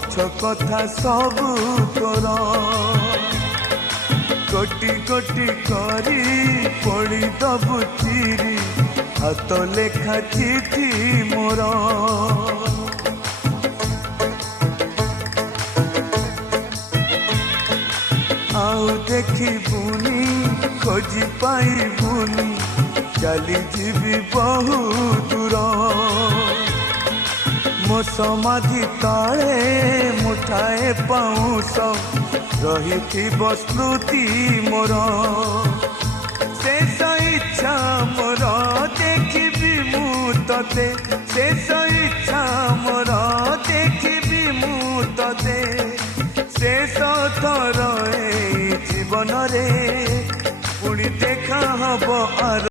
पछ कथा सब तोर कोटि कोटि करी पड़ी दबु चिरी हाथ लेखा चिठी मोर आउ देखिबुनी खोजी पाइबुनी चली जीवी बहु दूर मो समाधि तले मुठाए पाउस रही स्मृति मोर शेष इच्छा मोर देखिबी मु तते शेष